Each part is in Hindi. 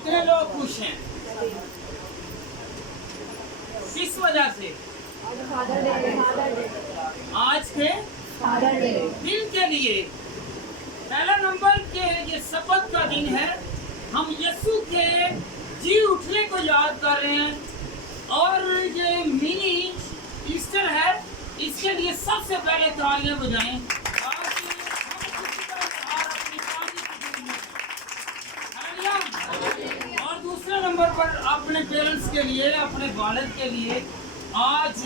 कितने लोग खुश हैं? किस वजह से? आज के दिन के लिए। पहला नंबर के ये शपथ का दिन है। हम यीशु के जी उठने को याद कर रहे हैं और ये मिनी ईस्टर है, इसके लिए सबसे पहले तालियां बजाएं। और दूसरे नंबर पर अपने पेरेंट्स के लिए, अपने वालिद के लिए आज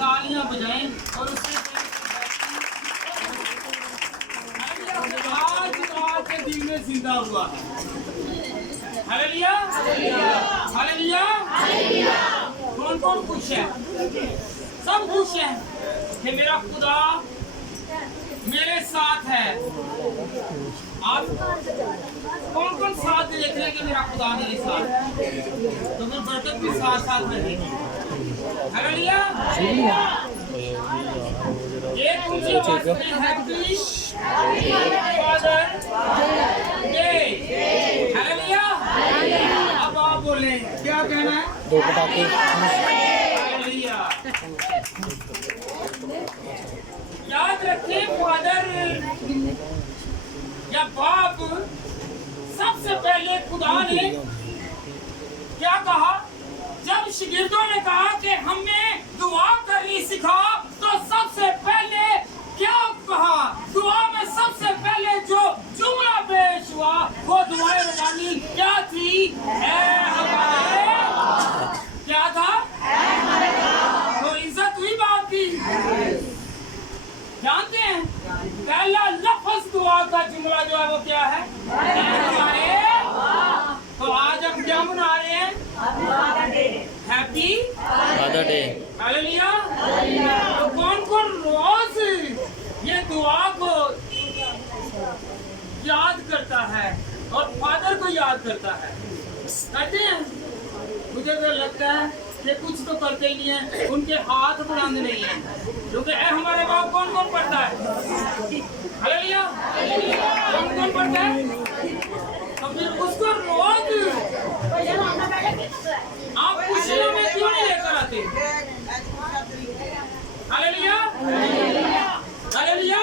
तालियां बजाएं और उससे आज के दिन में जिंदा हुआ है। Hallelujah, hallelujah. कौन कौन खुश है? सब खुश हैं कि मेरा खुदा मेरे साथ है। आप कौन कौन साथ देख रहे हैं कि मेरा खुदा मेरे साथ? तो फिर बरकत भी साथ साथ रहेगी। हालेलुया। एक ऊंची आवाज में हैप्पी फादर डे। हालेलुया। अब आप बोले क्या कहना है? दो पटाखे। हालेलुया। याद रखें, फादर या बाप, सबसे पहले खुदा ने क्या कहा? जब शागिर्दों ने कहा कि हमें दुआ करनी सिखा, तो सबसे पहले क्या कहा? दुआ में सबसे पहले जो जुमला पेश हुआ वो दुआएं बतानी क्या थी? ऐ हमारे, क्या था? तो इज्जत हुई बाप की। जानते हैं पहला लफ्ज दुआ का जुमला जो है वो क्या है? हमारे। तो आज हम क्या मना रहे हैं? Happy father day. हालेलुया। तो कौन कौन रोज ये दुआ को याद करता है और फादर को याद करता है? करते हैं? मुझे तो लगता है कि कुछ तो करते ही नहीं है, उनके हाथ बुलंद नहीं है, क्योंकि हमारे बाप कौन कौन पढ़ता है? हालेलुया। कौन कौन पढ़ता है? तो फिर उसको रोज आप खुशियों में क्यों नहीं लेकर आते? Hallelujah, hallelujah,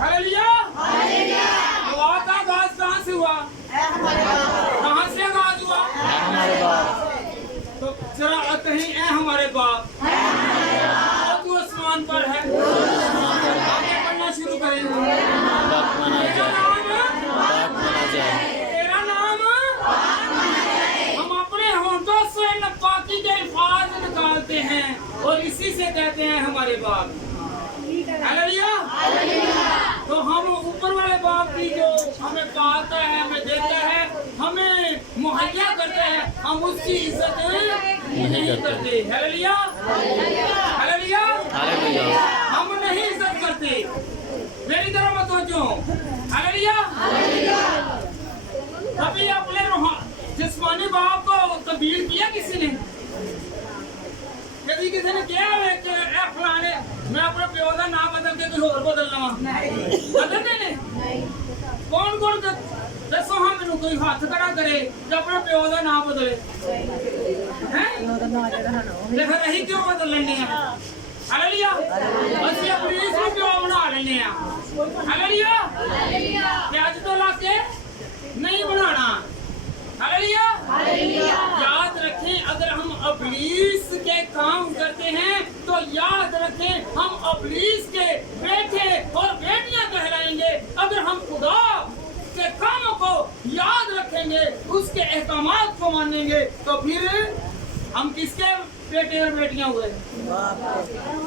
hallelujah. दुआ का आगाज कहाँ से हुआ? कहाँ से आगाज हुआ? हमारे बाप। तो जरा कहीं ऐ हमारे बाप, तू आसमान पर है, आगे पढ़ना शुरू करें। तेरा नाम, हम अपने होंठों से पाकी के अल्फाज निकालते हैं और इसी से कहते हैं हमारे बाप। हालेलुया। तो हम ऊपर वाले बाप की जो हमें पालता है, हमें देता है, हमें मुहैया करता है, हम उसकी इज्जत नहीं करते। Hallelujah, hallelujah, hallelujah. हम नहीं इज्जत करते। मेरी तरफ मत सोचो। हालेलुया। कभी अपने जिस्मानी बाप को तब्दील किया किसी ने? कभी किसी ने किया है कि फलाने मैं अपने प्यो का नाम बदल के कोई और बदल लवा? बदलते ने? कौन कौन दसो हाँ मैनू कोई हाथ खड़ा करे जो अपने प्यो का नाम बदले? फिर अही क्यों बदल लेने? हालेलुया। असि अपनी इसमें प्यो बना लेने। हालेलुया। आज तो लाके नहीं बनाना। हालेलुया। याद रखें, अगर हम इब्लीस के काम करते हैं तो याद रखें हम इब्लीस के बेटे और बेटियां कहलाएंगे। अगर हम खुदा के कामों को याद रखेंगे, उसके अहकामात को मानेंगे, तो फिर हम किसके बेटे और बेटियां हुए?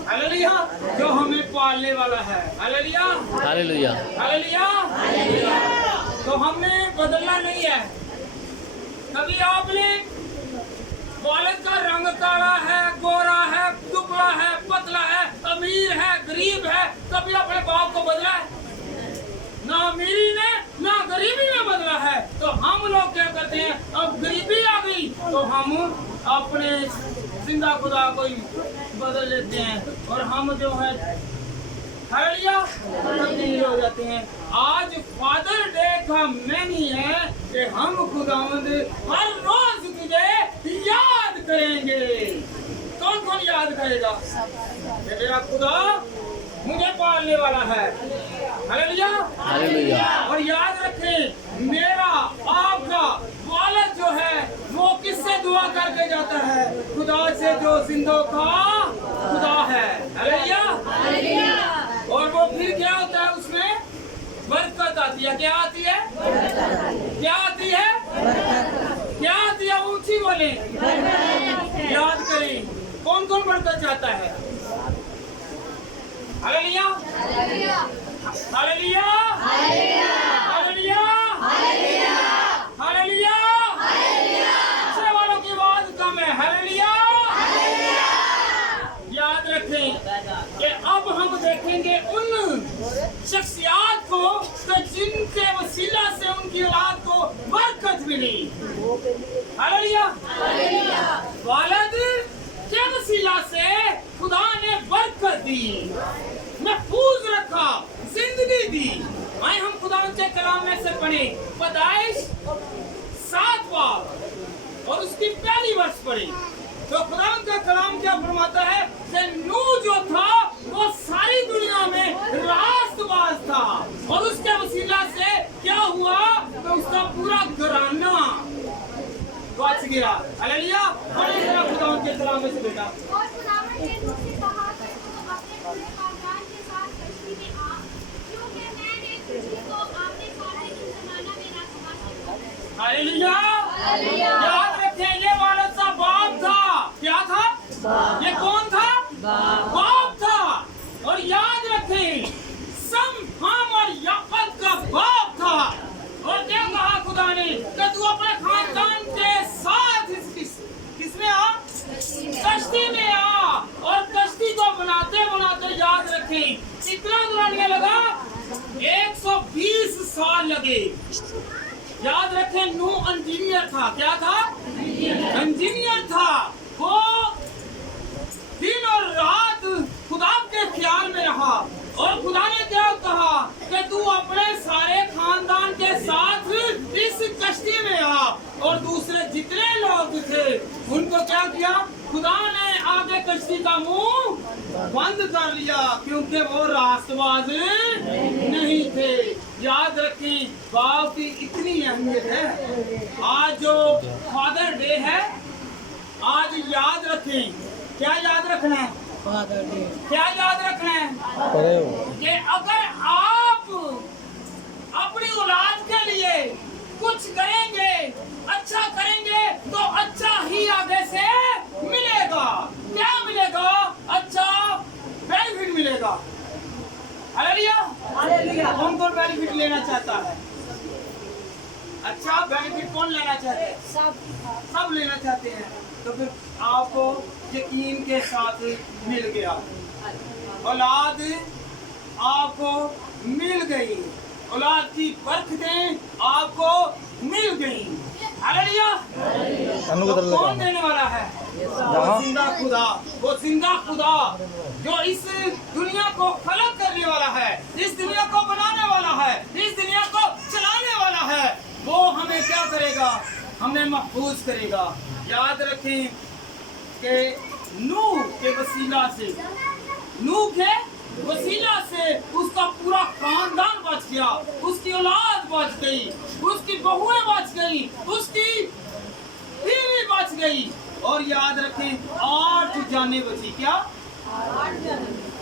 हालेलुया। जो हमें पालने वाला है। Hallelujah, hallelujah, hallelujah. तो हमने बदलना नहीं है। कभी आपने वालिद का रंग काला है, गोरा है, दुबला है, पतला है, अमीर है, गरीब है, कभी अपने बाप को बदला है? ना अमीरी ने ना गरीबी में बदला है। तो हम लोग क्या करते हैं? अब गरीबी आ गई तो हम अपने जिंदा खुदा को ही बदल लेते हैं और हम जो है हालेलुया तब्दील हो जाते हैं। आज फादर डे का मेन्यू है कि हम खुदावंद हर रोज तुझे याद करेंगे। कौन कौन याद करेगा? कि मेरा खुदा मुझे पालने वाला है। हालेलुया। हालेलुया। और याद रखें, मेरा आपका वालिद जो है वो किससे दुआ करके जाता है? खुदा से जो जिंदों का खुदा है। हालेलुया। और वो फिर क्या होता है? उसमें बरकत आती है। क्या आती है? क्या आती है? क्या आती है? ऊंची बोले। याद करें, कौन कौन बरकत चाहता है? हालेलुया। हालेलुया। हालेलुया। हालेलुया। अच्छे वालों की आवाज कम है। हालेलुया। याद रखें कि अब हम देखेंगे उन शख्सियात को कि जिनके वसीला से उनकी औलाद को बरकत मिली। हालेलुया। वालिद के वसीला से खुदा ने बरकत दी, महफूज रखा, जिंदगी दी। आए हम खुदा के कलाम में से पढ़े पैदाइश 7 बार और उसकी पहली वर्ष पढ़ी तो खुदा का कलाम क्या फरमाता है कि नूह जो था वो सारी दुनिया में रास्तबाज था और उसके वसीला से क्या हुआ तो उसका पूरा घराना बच गया। हालेलुया। पढ़े जरा खुदा के कलाम में से बेटा। और खुदावंद ने नूह से कहा कि तू अपने पूरे खानदान के साथ कश्ती में आ, क्योंकि मैंने तुझको अपने सारे ज़माना में रास्तबाज रखा है। हालेलुया। याद रखें, ये वालिद सा बाप था। क्या था? ये कौन था? बाप था। और याद रखें, सम, हम और याफत का बाप था। और क्या कहा खुदा ने कि तू अपने खानदान के साथ किसमें आ? कश्ती में आ। और कश्ती को बनाते बनाते याद रखें कितना दुरानिया लगा? 120 साल लगे। याद रखें, नूह इंजीनियर था। क्या था? इंजीनियर था। वो दिन और रात खुदा के ख्याल में रहा और खुदा ने क्या कहा कि तू अपने सारे खानदान के साथ इस कश्ती में आ। और दूसरे जितने लोग थे उनको क्या किया? खुदा ने आगे कश्ती का मुंह बंद कर लिया क्योंकि वो रास्तबाज नहीं थे। याद रखें, बाप की इतनी अहमियत है। आज जो फादर डे है, आज याद रखें, क्या याद रखना है? क्या याद रखना है? कि अगर आप अपनी औलाद के लिए कुछ करेंगे, अच्छा करेंगे तो अच्छा ही आगे से मिलेगा। क्या मिलेगा? अच्छा बेनिफिट मिलेगा। हालेलुया। कौन कौन बेनिफिट लेना चाहता है? अच्छा बेनिफिट कौन लेना चाहते हैं? सब लेना चाहते हैं। तो फिर आपको यकीन के साथ मिल गया, औलाद आपको मिल गई, औलाद की बरकतें आपको मिल गई। हालेलुया। तो कौन देने वाला है? वो जिंदा खुदा। वो जिंदा खुदा जो इस दुनिया को खलक करने वाला है, इस दुनिया को बनाने वाला है, इस दुनिया को चलाने वाला है, वो हमें क्या करेगा? हमें महफूज करेगा। याद रखें कि नूह के वसीला से, नूह के वसीला से उसका पूरा खानदान बच गया, उसकी औलाद बच गई, उसकी बहुएं बच गई, उसकी बीवी बच गई। और याद रखें 8 जानें बची। क्या?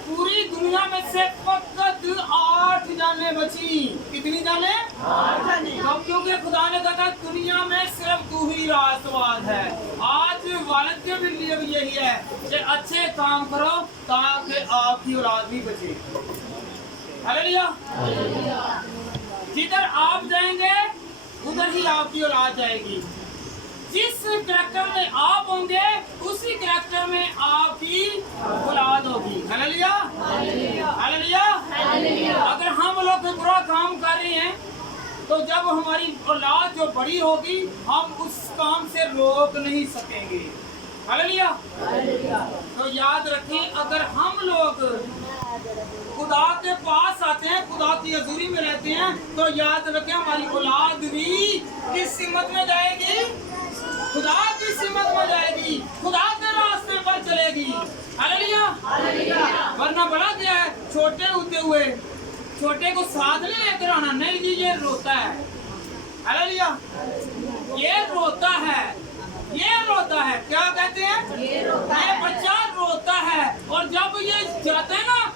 पूरी दुनिया में से फकत 8 जानें बची। कितनी जानें? 8 जानें। कब? क्योंकि खुदा ने कहा दुनिया में सिर्फ तू ही रास्तबाज है। आज वालिद के भी लिए भी यही है कि अच्छे काम करो ताकि आपकी औलाद भी बचे। हालेलुया। जिधर आप जाएंगे उधर ही आपकी औलाद जाएगी। जिस कैरेक्टर में आप होंगे उसी कैरेक्टर में आपकी औलाद होगी। हालेलुया। हालेलुया। अगर हम लोग बुरा काम कर रहे हैं तो जब हमारी औलाद जो बड़ी होगी हम उस काम से रोक नहीं सकेंगे। हालेलुया। तो याद रखें, अगर हम लोग खुदा के पास आते हैं, खुदा की हजूरी में रहते हैं, तो याद रखें हमारी औलाद भी किस सिमत में जाएगी? खुदा की सिमत में जाएगी, खुदा के रास्ते पर चलेगी। हालेलुया। वरना बड़ा क्या है, छोटे होते हुए छोटे को साथ नहीं लेकर आना, नहीं जी ये रोता है। हालेलुया। ये रोता है, ये रोता है, क्या कहते हैं? ये बच्चा रोता है। और जब ये जाते हैं ना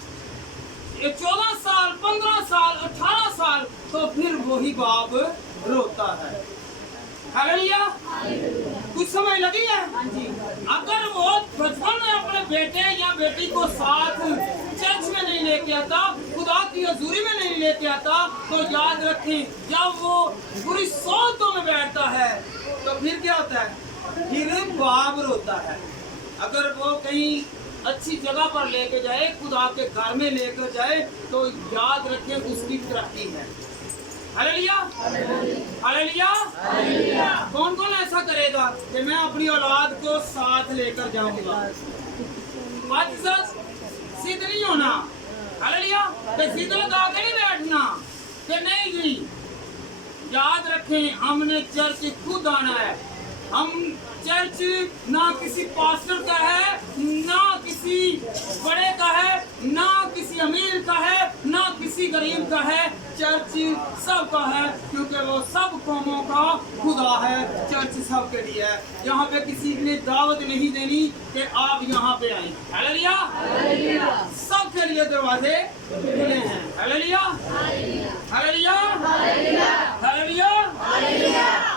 14 साल 15 साल 18 साल, तो फिर वही बाप रोता है। हालेलुया। कुछ समझ लगी है? अगर वो बचपन में अपने बेटे या बेटी को साथ चर्च में नहीं लेके आता, खुदा की हजूरी में नहीं लेके आता, तो याद रखें जब वो बुरी सोचों में बैठता है तो फिर क्या होता है? फिर बाप रोता है। अगर वो कहीं अच्छी जगह पर लेके जाए, खुदा के घर में लेकर जाए, तो याद रखें उसकी तरक्की है। हालेलुया। हालेलुया। कौन कौन ऐसा करेगा कि मैं अपनी औलाद को साथ लेकर जाऊंगा? आज सिद्ध नहीं होना। हालेलुया। सिद्ध लगा के नहीं बैठना कि नहीं जी। याद रखें हमने चर्च खुद आना है। हम चर्च ना किसी पास्टर का है, ना किसी बड़े का है, ना किसी अमीर का है, ना किसी गरीब का है। चर्च सबका है, क्योंकि वो सब कौमों का खुदा है। चर्च सबके लिए है। यहाँ पे किसी ने दावत नहीं देनी कि आप यहाँ पे आए। हालेलुया। सबके लिए दरवाजे खुले हैं। हालेलुया। हालेलुया। हालेलुया।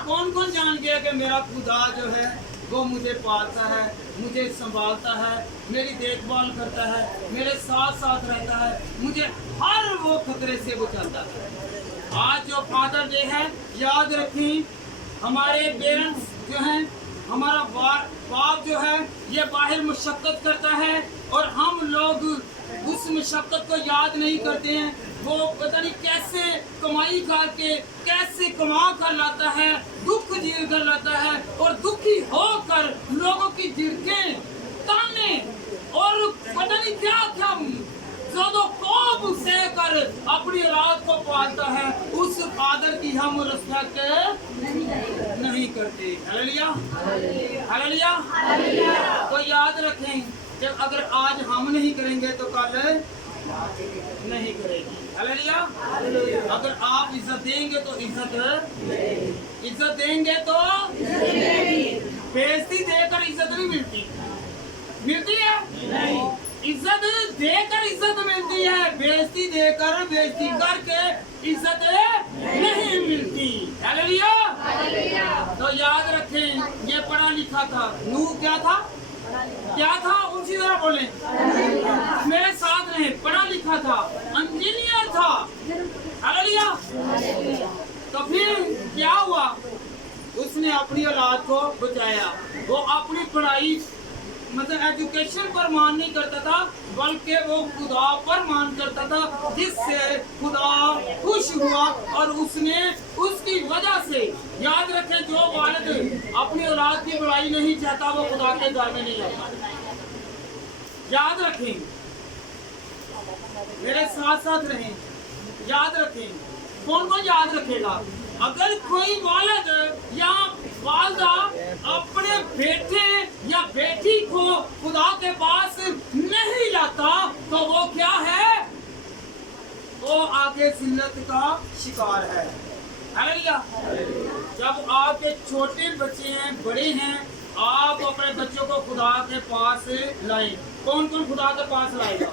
कौन कौन जान गया कि मेरा खुदा जो है वो मुझे पालता है, मुझे संभालता है, मेरी देखभाल करता है, मेरे साथ साथ रहता है, मुझे हर वो खतरे से बचाता है। आज जो फादर डे है, याद रखें हमारे पेरेंट्स जो हैं, हमारा बाप जो है ये बाहर मशक्कत करता है और हम लोग उस मशक्कत को याद नहीं करते हैं। वो पता नहीं कैसे कमाई करके कैसे कमा कर लाता है, दुख झेल कर लाता है और दुखी होकर लोगों की झिड़कें ताने और पता नहीं क्या क्या कोप से कर अपनी औलाद को पालता है। उस फादर की हम रिस्पेक्ट नहीं करते। हालेलुया। हालेलुया। तो याद रखें जब अगर आज हम नहीं करेंगे तो कल नहीं करेगी। हालेलुया। अगर आप इज्जत देंगे तो इज्जत देंगे तो बेइज्जती देकर इज्जत नहीं मिलती। मिलती है? नहीं। इज्जत देकर इज्जत मिलती है, बेइज्जती देकर बेइज्जती करके इज्जत नहीं मिलती। हालेलुया। तो याद रखें ये पढ़ा लिखा था। नूह क्या था? क्या था? उसी तरह बोले मेरे साथ रहे। पढ़ा लिखा था, इंजीनियर था। हालेलुया। तो फिर क्या हुआ? उसने अपनी औलाद को बचाया। वो अपनी पढ़ाई मतलब एजुकेशन पर मान नहीं करता था, बल्कि वो खुदा पर मान करता था, जिससे खुदा खुश हुआ। और उसने उसकी वजह से याद रखें जो वालिद अपनी औलाद की बुराई नहीं चाहता वो खुदा के घर में नहीं आता। याद रखें, मेरे साथ साथ रहें। याद रखें। कौन कौन याद रखेगा? अगर कोई वालिद या वालदा अपने बेटे या बेटी को खुदा के पास नहीं लाता तो वो क्या है? वो आगे जिल्लत का शिकार है। हालेलुया। जब आपके छोटे बच्चे हैं, बड़े हैं, आप अपने बच्चों को खुदा के पास लाएं। कौन कौन खुदा के पास लाएगा?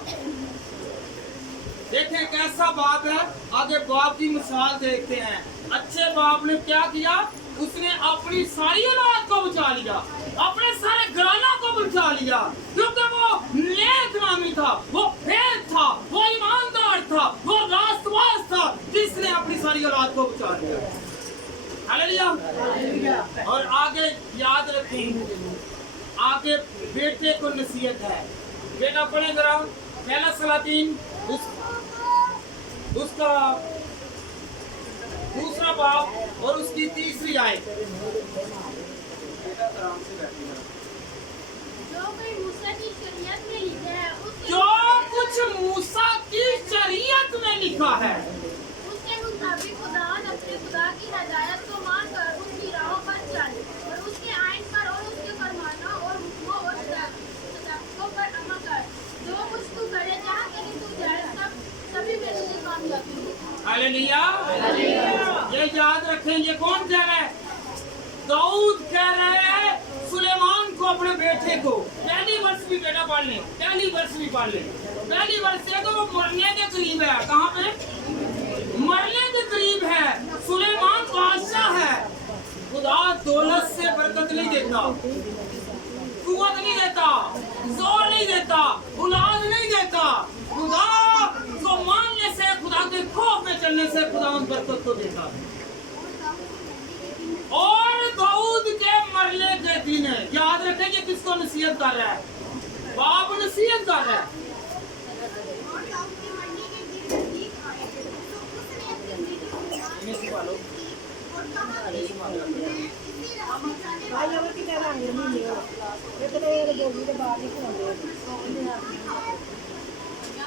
देखें कैसा बाप है। आगे बाप की मिसाल देखते हैं। अच्छे बाप ने क्या किया? उसने अपनी सारी औलाद को बचा लिया, अपने सारे घराना को बचा लिया, क्योंकि वो नेक नामी था, वो फेद था, वो ईमानदार था, वो रास्तबाज था, जिसने अपनी सारी औलाद को बचा लिया। हालेलुया। और आगे याद रखें, आगे बेटे को नसीहत है। बेटा पढ़े जरा पहला सलातीन उसका दूसरा बाप और उसकी तीसरी आयत। जो कोई मूसा की शरीयत में लिखा है जो कुछ मूसा की शरीयत में लिखा लिखा है। उसके मुताबिक खुदा अपने खुदा की हिदायत को मानकर उसकी राहों पर चल और उसके आइन पर और उसके फरमानों और हुक्मों और सदाकतों पर अमल कर। जो कुछ तू करे जहाँ कहीं तू जाए सभी में तुझे कामयाबी हो। हालेलुया। ये याद रखें, ये कौन कह रहा है? दाऊद कह रहे हैं सुलेमान को, अपने बेटे को। पहली वर्ष भी बेटा पढ़ ले, पहली वर्ष भी पढ़ ले। पहली वर्ष से तो वो मरने के करीब है। कहाँ पे? मरने के करीब है। सुलेमान बादशाह है। खुदा दौलत से बरकत नहीं देता, कुव्वत नहीं देता, जोर नहीं देता, औलाद नहीं देता। खुदा को मानने से, खुदा के खौफ में चलने से खुदा उन बरकत को देता है। और दाऊद के मरने के दिन है। याद रखें कि किसको नसीहत कर रहा है? बाप नसीहत कर रहा है। और दाऊद के मरने के दिन नजदीक आए तो उसने अपनी बेटी को बुला लिया और कहा कि मैं इसी राह पर जाने वाला हूँ।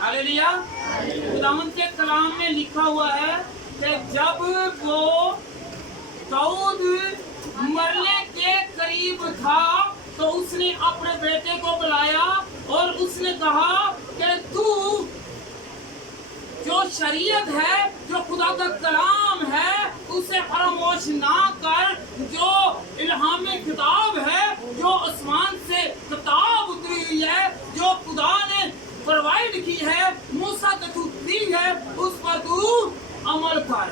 हालेलुया। खुदावंद के कलाम में लिखा हुआ है कि जब वो दाऊद मरने के करीब था तो उसने अपने बेटे को बुलाया और उसने कहा कि तू जो शरीयत है, जो खुदा का कलाम है, उसे फरामोश ना कर। जो इल्हाम किताब है, जो आसमान से किताब उतरी हुई है, जो खुदा ने प्रोवाइड की है, मूसा को तू दी है, उस पर तू अमल कर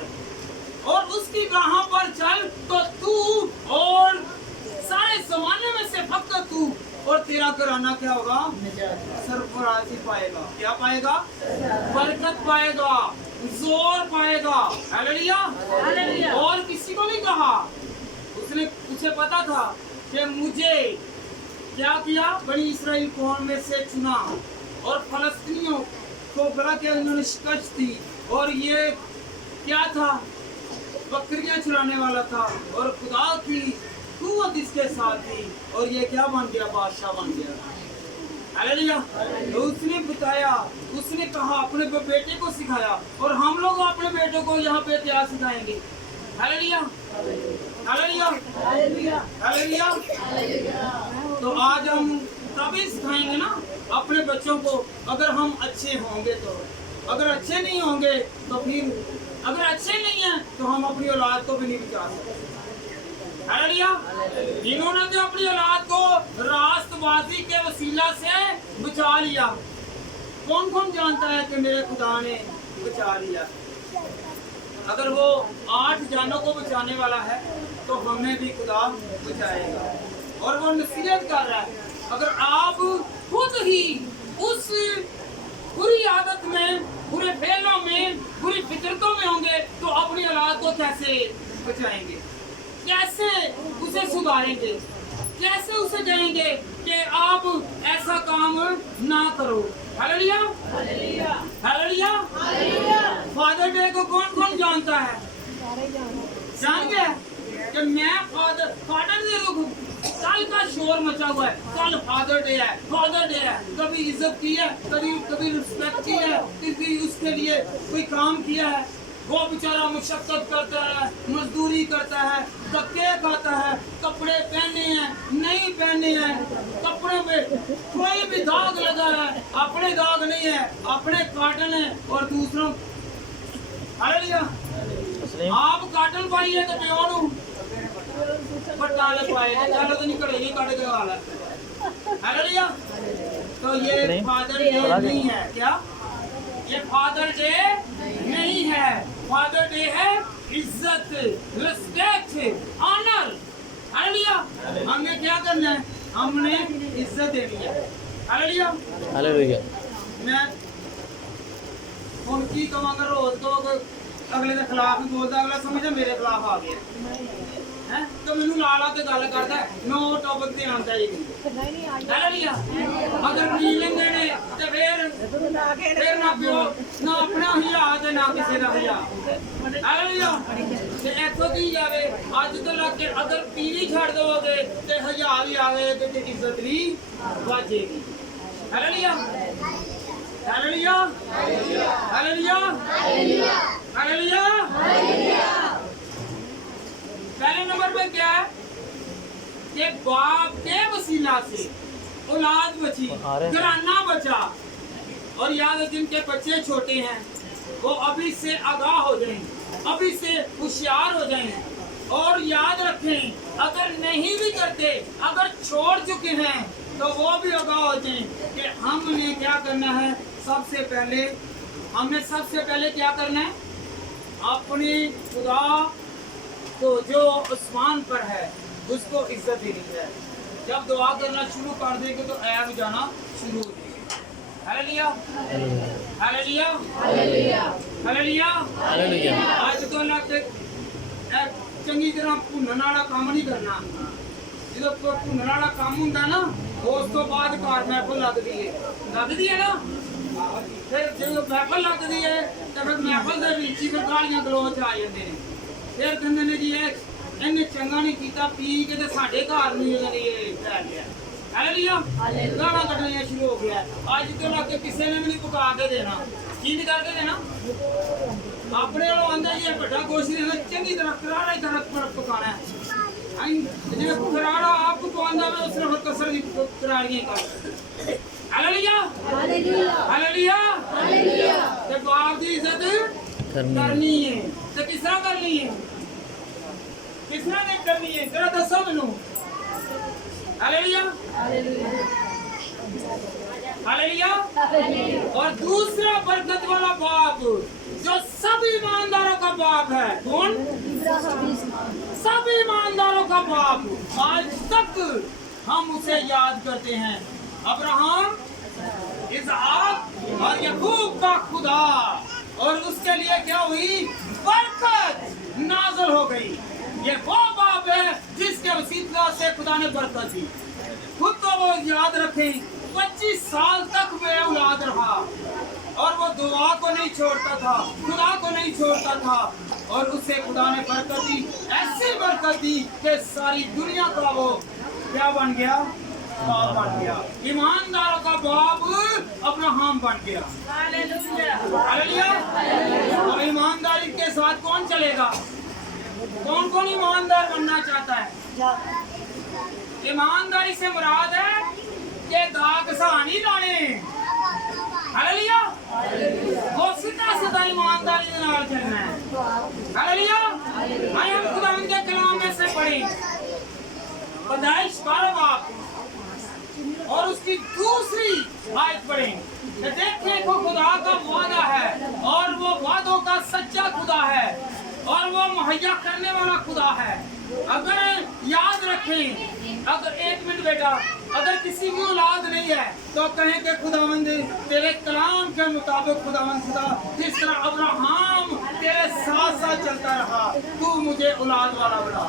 और उसकी राह पर चल। तो तू और सारे जमाने में से फक्त तू और तेरा घराना क्या होगा? सरफराजी पाएगा। क्या पाएगा? बरकत पाएगा, जोर पाएगा। हालेलुया। और किसी को नहीं कहा। उसे पता था कि मुझे क्या किया, बनी इसराइल कौम में से चुना और फलस्तीनियों को बड़ा क्या इन्होंने शिकस्त दी। और ये क्या था? बकरियां चुराने वाला था और खुदा की कुव्वत इसके साथ थी और ये क्या बन गया? बादशाह बन गया। हालेलुया। तो उसने बताया, उसने कहा, अपने बेटे को सिखाया और हम लोग अपने बेटों को यहाँ पे क्या सिखाएंगे? हालेलुया। हालेलुया। हालेलुया। तो आज हम तभी सिखाएंगे ना अपने बच्चों को, अगर हम अच्छे होंगे तो। अगर अच्छे नहीं होंगे तो फिर, अगर अच्छे नहीं हैं तो हम अपनी औलाद को भी नहीं बचा सकते। हालेलुया। इन्होंने तो अपनी औलाद को रास्तबाजी के वसीला से बचा लिया। कौन कौन जानता है कि मेरे खुदा ने बचा लिया? अगर वो 8 जानों को बचाने वाला है तो हमें भी खुदा बचाएगा। और वो नसीहत कर रहा है, अगर आप खुद ही उस बुरी आदत में, बुरे फेलों में, बुरी फितरतों में होंगे तो अपनी औलाद को कैसे बचाएंगे? कैसे उसे सुधारेंगे? कैसे उसे कहेंगे कि आप ऐसा काम ना करो? हालेलुया। हालेलुया। फादर डे को कौन कौन जानता है? जान गया कि मैं फादर डे को, कल का शोर मचा हुआ है, कल फादर डे है, फादर डे है। कभी इज्जत की है, कभी रिस्पेक्ट की है, कभी उसके लिए कोई काम किया है। वो बेचारा मुशक्कत करता है, मजदूरी करता है, धक्के खाता है, कपड़े पहने हैं, नहीं पहने हैं, कपड़े में कोई भी दाग लगा है, अपने दाग नहीं है, अपने काटन है और दूसरों। हालेलुया। आप काटन पाइए तो प्योर पटाले पाए चलो तो निकल नहीं काट के वाला। हालेलुया। तो ये फादर डे नहीं है। क्या? ये फादर डे नहीं है। फादर डे है इज्जत, रिस्पेक्ट, ऑनर। हालेलुया। हमें क्या करना है? हमने इज्जत देनी है। हालेलुया। हालेलुया। मैं उनकी कहूँगा रोज को अगले के खिलाफ ही बोलता, अगला समझे मेरे खिलाफ आ गया है तो मैनू ला ला के गल करता, मैं वो टॉपिक ते आंदा ही नहीं। हालेलुया। अगर पी लेंगे ने ते फिर ना पियो ना अपना हिया ते ना किसी का हिया। हालेलुया। ते इत्थों की जावे अज तो लग के अगर पीली छड़ दोगे ते हिया भी आवे ते इज्जत भी बाजेगी। हालेलुया। Hallelujah hallelujah hallelujah. पहले नंबर पे क्या है कि बाप के वसीला से औलाद बची, घराना बचा। और याद है जिनके बच्चे छोटे हैं वो अभी से आगाह हो जाएं, अभी से होशियार हो जाएं। और याद रखें अगर नहीं भी करते, अगर छोड़ चुके हैं तो वो भी आगाह हो जाएं कि हमने क्या करना है। सबसे पहले क्या करना है, अपनी खुदा को जो आसमान पर है उसको इज्जत देनी है। जब दुआ करना शुरू कर देंगे तो ऐब जाना शुरू हो जाएगा। Hallelujah hallelujah hallelujah hallelujah. आज तो अल्लाह ते चंगी तरह भुनन वाला काम नहीं करना। जो भुनन वाला काम हुंदा ना उस तो बाद घर महफिल लगदी है ना। फिर जो महफिल लगदी है तो फिर महफिल दे विच ही फिर गालियां गलोच आ जांदे ने। फिर कहंदे ने जी इन्हें चंगा नहीं किया, पी के साडे घर नहीं पै गया। हालेलुया गाना कटनिया शुरू हो गया। अज तो लग किसी ने भी नहीं पका के देना, की नहीं करके देना। अपने वालों आंदा जी बड़ा गोश्त देना, चंगी तरह करारा ही तरह पकाना है। जो करारा आप पकांदा है उस तरह कसर की करारियां कर। Hallelujah hallelujah hallelujah. ते बाप दी इज्जत करनी है तो किस तरह करनी है, किस तरह नहीं करनी है जरा दसो मैनू। Hallelujah hallelujah. और दूसरा बरकत वाला बाप जो सब ईमानदारों का बाप है, कौन? सब ईमानदारों का बाप। आज तक हम उसे याद करते हैं। अब्राहम, इसहाक और याकूब का खुदा। और उसके लिए क्या हुई? बरकत नाज़िल हो गई। ये वो बाप है जिसके वसीला से खुदा ने बरकत दी। खुद तो वो याद रखें 25 साल तक वे औलाद रहा और वो दुआ को नहीं छोड़ता था, खुदा को नहीं छोड़ता था। और उससे खुदा ने बरकत दी, ऐसी बरकत दी कि सारी दुनिया का वो क्या बन गया? बाप बन गया। ईमानदारों का बाप अब्राहम बन गया। हालेलुया। और ईमानदारी के साथ कौन चलेगा? कौन कौन ईमानदार बनना चाहता है? ईमानदारी से मुराद है कि दाग सहानी लाने। हालेलुया। वो सीधा ईमानदारी के नाल चलना है। हालेलुया। आइए हम खुदा के कलाम में से पढ़ें पैदाइश 12 बाब और उसकी दूसरी आयत पढ़ें। देखें को खुदा का वादा है और वो वादों का सच्चा खुदा है और वो मुहैया करने वाला खुदा है। अगर याद रखें, अगर एक मिनट बेटा, अगर किसी की औलाद नहीं है तो कहें कि खुदावंद तेरे कलाम के मुताबिक खुदावंद खुदा जिस तरह अब्राहम तेरे साथ साथ चलता रहा, तू मुझे औलाद वाला बना।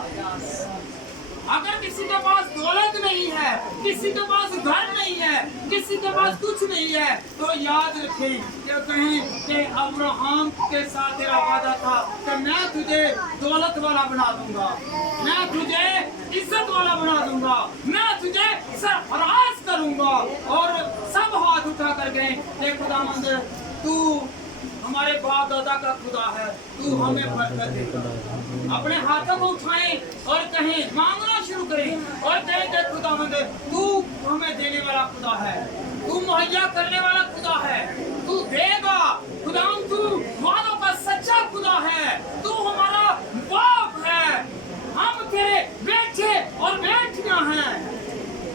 अगर किसी के पास दौलत नहीं है, किसी के पास घर नहीं है, किसी के पास कुछ नहीं है, तो याद रखें कि कहें कि अब्राहम के साथ तेरा वादा था कि मैं तुझे दौलत वाला बना दूंगा, मैं तुझे इज्जत वाला बना दूंगा, मैं तुझे सरफराज करूंगा। और सब हाथ उठा कर गए कि खुदावंद तू हमारे बाप दादा का खुदा है, तू हमें बरकत दे। अपने हाथों को उठाएं और कहें, मांगना शुरू करें और कहें कि खुदावंद तू हमें देने वाला खुदा है, तू मुहैया करने वाला खुदा है, तू देगा। खुदावंद तू वादों का सच्चा खुदा है, तू हमारा बाप है, हम तेरे बेटे और बेटियां हैं।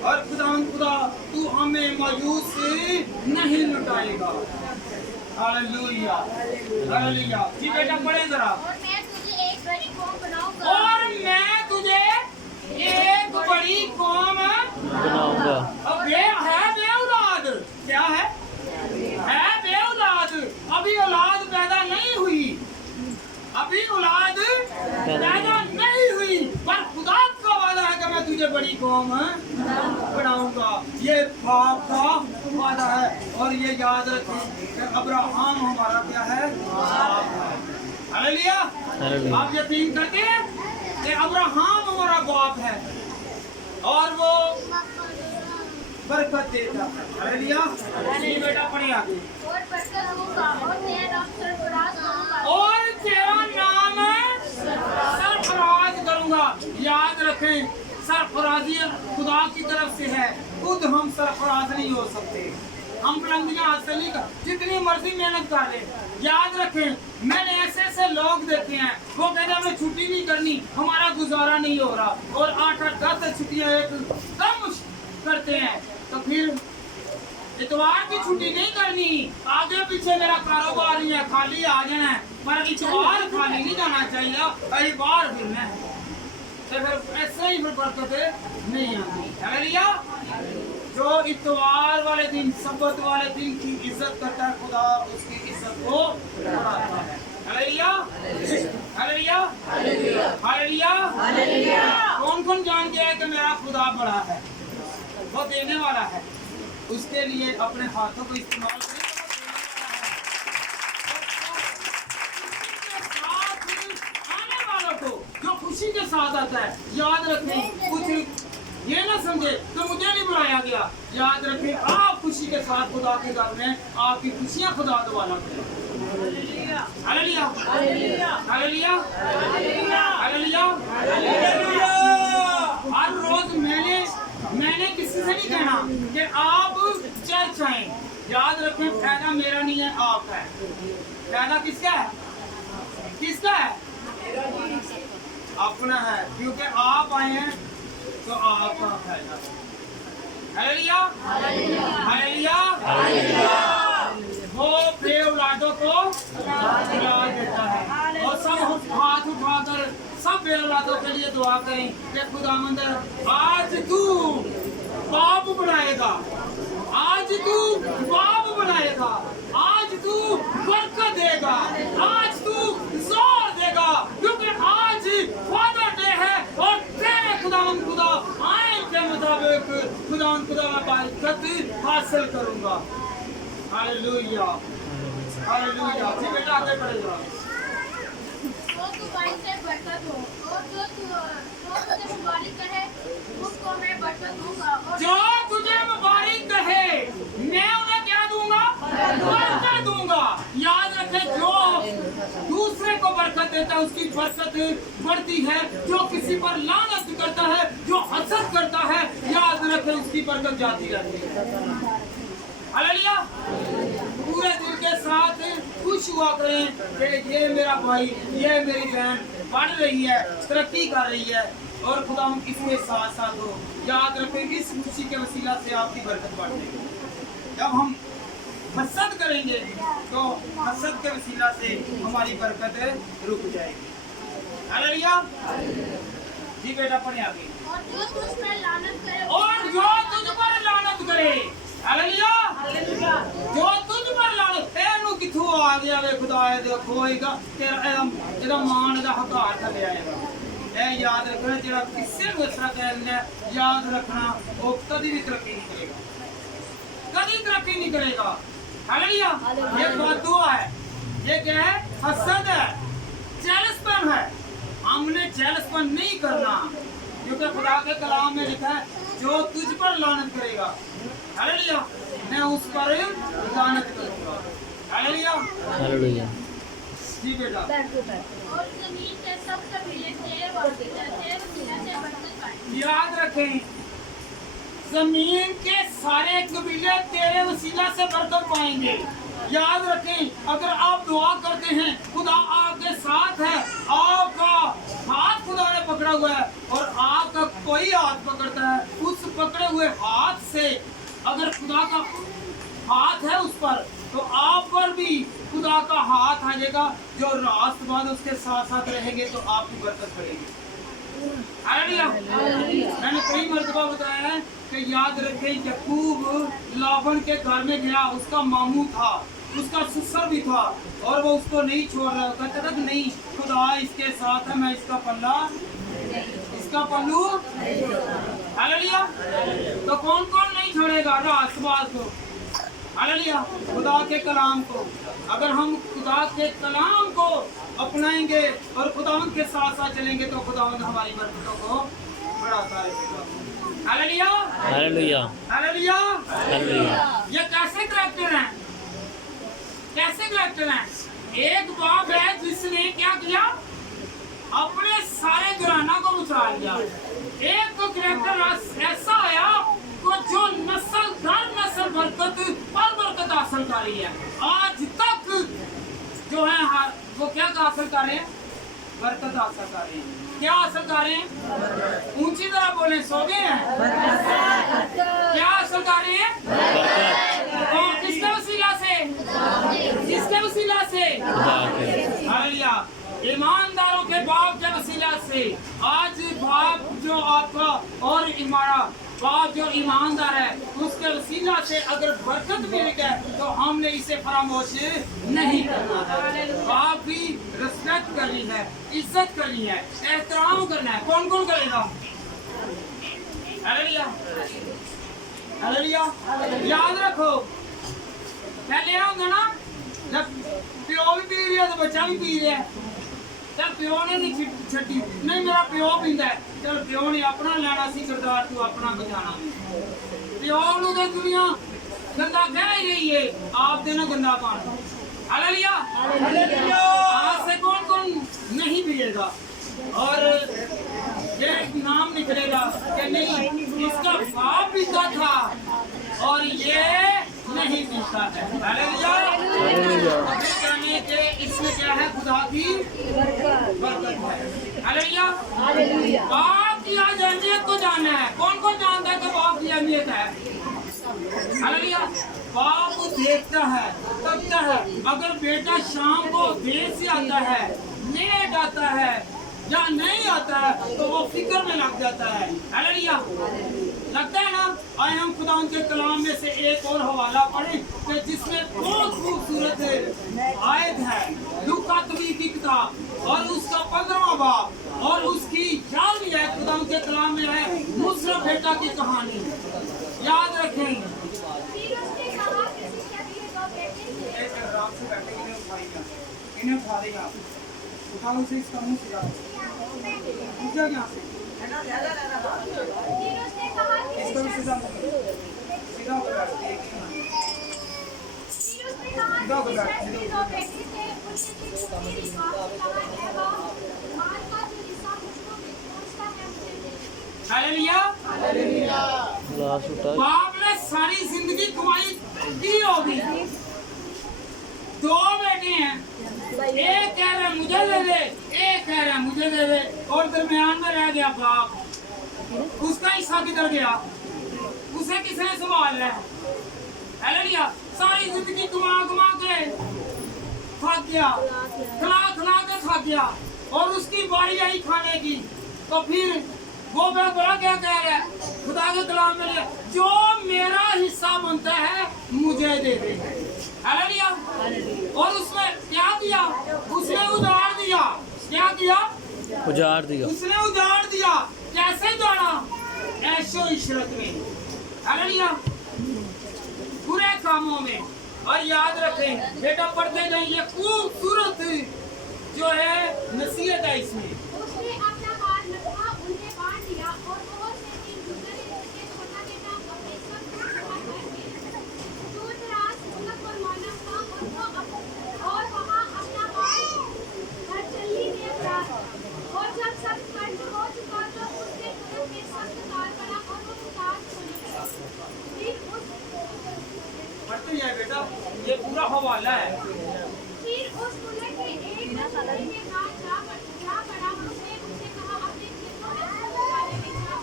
और खुदावंद खुदा तू हमें मायूस से नहीं लुटाएगा। Hallelujah hallelujah. जी बेटा पढ़े जरा। और मैं तुझे एक बड़ी कौम बनाऊंगा। और मैं तुझे एक बड़ी कौम बनाऊंगा। अब है बेऔलाद, क्या है बेऔलाद। अभी औलाद पैदा नहीं हुई, अभी औलाद पैदा नहीं हुई, पर खुदा का वादा है कि मैं तुझे बड़ी कौम बनाऊंगा। ये बाप का वादा है। और ये याद रखें कि अब्राहम हमारा क्या है? बाप है। हालेलुया। आप यकीन करते हैं कि अब्राहम हमारा बाप है और वो बरकत देता है। हालेलुया। बेटा पढ़े आगे। और बरकत दूंगा और तेरा नाम सरफराज करूंगा। और तेरा नाम सरफराज करूंगा। याद रखें, सरफराजी खुदा की तरफ से है, खुद हम सरफराज नहीं हो सकते। हम बुलंदियां हासिल नहीं कर, जितनी मर्जी मेहनत कर ले। याद रखें, मैंने ऐसे ऐसे लोग देखे हैं, वो कहते हैं हमें छुट्टी नहीं करनी, हमारा गुजारा नहीं हो रहा, और 8-10 छुट्टियां एकदम करते हैं। तो फिर इतवार की छुट्टी नहीं करनी, आगे पीछे मेरा कारोबार नहीं है, खाली आ जाना है, पर इतवार खाली नहीं जाना चाहिए, कई बार फिरना है। तो फिर ऐसे ही फिर बरकत नहीं आती। हालेलुया। जो इतवार वाले दिन, सब्बत वाले दिन की इज्जत करता है, खुदा उसकी इज्जत को बढ़ाता है। Hallelujah, hallelujah, hallelujah, hallelujah. कौन कौन जान गया है कि मेरा खुदा बड़ा है, वो देने वाला है, उसके लिए अपने हाथों को इस्तेमाल करें। आने वालों को जो खुशी के साथ आता है, याद रखें, कुछ ये ना समझे तो मुझे नहीं बुलाया गया। याद रखें, आप खुशी के साथ खुदा के घर में आपकी खुशियां खुदा द्वारा करें। Hallelujah, hallelujah, hallelujah, hallelujah, hallelujah. हर रोज मैंने किसी से नहीं कहना कि आप चर्च आए। याद रखें, फायदा मेरा नहीं है, आपका है। फायदा किसका है? किसका है? अपना है, क्योंकि आप आए हैं तो आपका फायदा है। Hallelujah, hallelujah, hallelujah. वो बेऔलादों को औलाद देता है, और सब हाथ उठाकर सब बेऔलादों के लिए दुआ करें कि खुदावंद आज तू बाप बनाएगा, आज तू बाप बनाएगा, आज तू बरकत देगा, आज तू जोर देगा, क्योंकि आज फादर डे है और तेरे खुदावंद खुदा आयन के मुताबिक खुदावंद खुदा मैं बरकत हासिल करूंगा। Hallelujah, hallelujah. जी बेटा आगे बढ़े जाओ। जो तू भाई से बरकत हो, और जो तुझे मुबारक कहे उसको मैं बरकत दूंगा। और जो तुझे मुबारक कहे मैं उन्हें क्या दूंगा? बरकत दूंगा। याद रखे, जो दूसरे को बरकत देता है उसकी बरकत बढ़ती है, जो किसी पर लानत करता है, जो हसद करता है, याद रखे उसकी बरकत जाती रहती है। हालेलुया। पूरे दिल के साथ खुश हुआ करें कि ये मेरा भाई, ये मेरी बहन बढ़ रही है, तरक्की कर रही है, और खुदा इसके साथ साथ हो। याद रखें, इस खुशी के वसीला से आपकी बरकत बढ़ेगी। जब हम हसद करेंगे तो हसद के वसीला से हमारी बरकत रुक जाएगी। हालेलुया। जी बेटा पढ़े आगे। और जो तुझ पर लानत करे, और जो तुझ पर लानत करे, हालेलुया, जो तुझ पर लानत, एनू किथों आ गया वे खुदा, देखो तेरा एदा मान दा हकार थले आएगा। ए याद रखना, जेड़ा किसी को इस तरह कहना, याद रखना वो कभी भी तरक्की नहीं करेगा, कभी तरक्की नहीं करेगा। हालेलुया। ये बददुआ है, ये क्या है? हसद है, जेलसपन है। हमने जेलसपन नहीं करना, क्योंकि खुदा के कलाम में लिखा है, जो तुझ पर लानत करेगा, हालेलुया, मैं उस पर लानत करूंगा। Hallelujah, hallelujah. जी बेटा। और जमीन के सब कबीले तेरे वसीला से बरकत पाएंगे। याद रखें, जमीन के सारे कबीले तेरे वसीला से बरकत पाएंगे। याद रखें, अगर आप दुआ करते हैं, खुदा आपके साथ है, आपका हाथ खुदा ने पकड़ा हुआ है, और आपका कोई हाथ पकड़ता है, उस पकड़े हुए हाथ से अगर खुदा का हाथ है उस पर, तो आप पर भी खुदा का हाथ आ जाएगा। जो रास्त बाद उसके साथ साथ रहेंगे तो आपकी बरकत बढ़ेगी। हालेलुया। मैंने कई मर्तबा बताया है कि याद रखें, याकूब लाबन के घर में गया, उसका मामू था, उसका ससुर भी था, और वो उसको नहीं छोड़ रहा, कहता था कि नहीं, खुदा इसके साथ है, मैं इसका पल्ला, इसका पल्लू। हालेलुया। तो कौन कौन नहीं छोड़ेगा रास्तबाज को? हालेलुया। खुदा के कलाम को, अगर हम खुदा के कलाम को अपनाएंगे और खुदावंद के साथ साथ चलेंगे तो खुदावंद हमारी बरकतों को बढ़ाता रहेगा। Hallelujah, hallelujah, hallelujah. हालेलुया। ये कैसे करैक्टर हैं? कैसे करेक्टर हैं? एक बाप है जिसने क्या किया, अपने सारे घराना को बचा लिया। एक तो करेक्टर ऐसा आया जो नस्ल दर नस्ल बरकत और बरकत हासिल कर रही है। आज तक जो है वो क्या हासिल कर रहे हैं? बरकत हासिल कर रहे हैं। क्या हासिल कर रहे हैं? ऊंची तरह बोले, सो गए हैं? क्या हासिल कर रहे हैं? और किसके वसीला से? किसके वसीला से? हालेलुया, ईमानदारों के बाप के वसीला से। आज बाप जो आपका और हमारा बाप जो ईमानदार है उसके वसीला से अगर बरकत मिल गए तो हमने इसे फरामोश नहीं करना है। बाप भी रिस्पेक्ट करनी है, इज्जत करनी है, एहतराम करना है। कौन कौन करेगा? Hallelujah, hallelujah. याद रखो, पहले होंगे ना, जब प्यो भी पी रहा है तो बच्चा भी पी रहा है। चल प्यो ने नहीं छड्डी, नहीं मेरा प्यो पींदा है, चल प्यो ने अपना लेना सी सरदार, तू अपना बचाना। प्यो नूं ते दुनिया गंदा कह ही रही है, आप देना गंदा पानी। Hallelujah, hallelujah. आज से कौन कौन नहीं पिएगा और ये नाम निकलेगा कि नहीं इसका बाप पीता था और ये नहीं पीता है। हालेलुया, कहने के इसमें क्या है? खुदा की बरकत है। हालेलुया, बाप की आज अहमियत को जानना है। कौन कौन जानता है कि बाप की अहमियत है? हालेलुया, बाप देखता है, तकता है। अगर बेटा शाम को देर से आता है, लेट आता है या नहीं आता है तो वो फिक्र में लग जाता है। हालेलुया, लगता है ना। आए हम खुदा के कलाम में से एक और हवाला पढ़े कि जिसमें बहुत खूबसूरत आयत है, लूका की किताब और उसका 15वां बाब और उसकी 11वीं आयत खुदा के कलाम में है मुसरफ बेटा की कहानी। याद रखें। इन्हें उठा देगा, उठाओ से इसका मुंह सीधा ऊंचा यहाँ से इसका भी सीधा सीधा हो गया। हालेलुया, बाप ने सारी जिंदगी कमाई की होगी। 2 बेटे हैं, एक कह रहा मुझे दे दे, एक कह रहा मुझे दे दे, और दरमियान में रह गया बाप। उसका हिस्सा किधर गया? उसे किसने संभाल है? हालेलुया, सारी जिंदगी कमा के थक गया, खिला के थक गया और उसकी बारी आई खाने की। तो फिर वो बड़ा क्या कह रहा है खुदा के कलाम में, जो मेरा हिस्सा बनता है मुझे दे दे। हालेलुया, और उसने क्या किया? उसने उजाड़ दिया। क्या किया? उजाड़ दिया। उसने उजाड़ दिया। कैसे जाना? ऐशो इशरत में। हालेलुया, बुरे कामों में। और याद रखें बेटा, पढ़ते जाइए, खूबसूरत जो है नसीहत है इसमें। उसने अपना हाथ रखा, उन्हें बांध दिया और बहुत से दिन गुजरे जिसके छोटा बेटा अपने सब दूर दराज उन्नत और मानव था और वहाँ अपना घर चलनी में था। और जब सब खंड हो चुका तो उसके तुरंत में सख्त काल पड़ा और वो उदास होने लगा। फिर उस पढ़ते जाए बेटा, ये पूरा हवाला है। फिर उस दूल्हे के एक नसली के साथ जा पड़ा। उसने उससे कहा अपने खेतों में सूट डालने में जा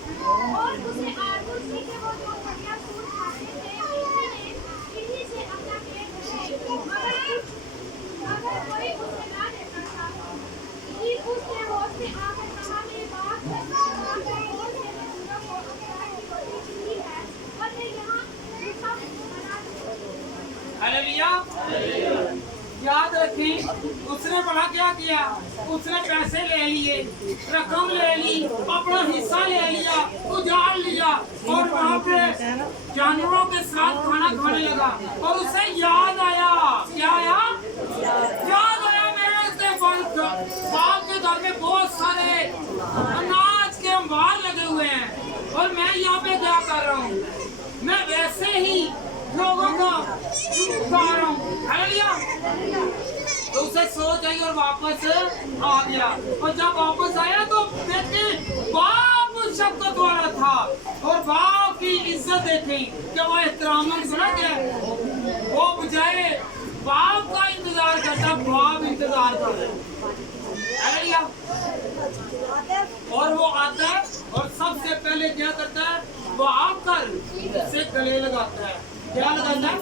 और उसे आदमी के वो जो बढ़िया सूट खाते थे इन्हीं से अपना पेट भरे। अगर कोई उसे ना देता था, फिर उसने होश में आकर कहा मेरे बाप और से मैं दूल्हा को अपना की रोटी छीनी है और मैं यहाँ भूखा बना दूँ। हालेलुया, याद रखें उसने बड़ा क्या किया? उसने पैसे ले लिए, रकम ले ली, अपना हिस्सा ले लिया, उजाड़ लिया और वहाँ पे जानवरों के साथ खाना खाने लगा। और उसे याद आया, क्या आया? याद आया मेरे बाप के घर में बहुत सारे अनाज के अंबार लगे हुए हैं और मैं यहाँ पे क्या कर रहा हूँ? मैं वैसे ही लोगों का खा रहा हूँ। हालेलुया। तो उसे सोच आई और वापस आ गया, और जब वापस आया तो देखे बाप शफकत वाला था, और बाप की इज्जत देखी कि वो एहतराम सुना क्या, वो बजाय बाप का इंतजार करता बाप इंतजार कर रहे। हालेलुया। और वो आता है और सबसे पहले क्या करता है, वो आकर से गले लगाता है। क्या लगाता है?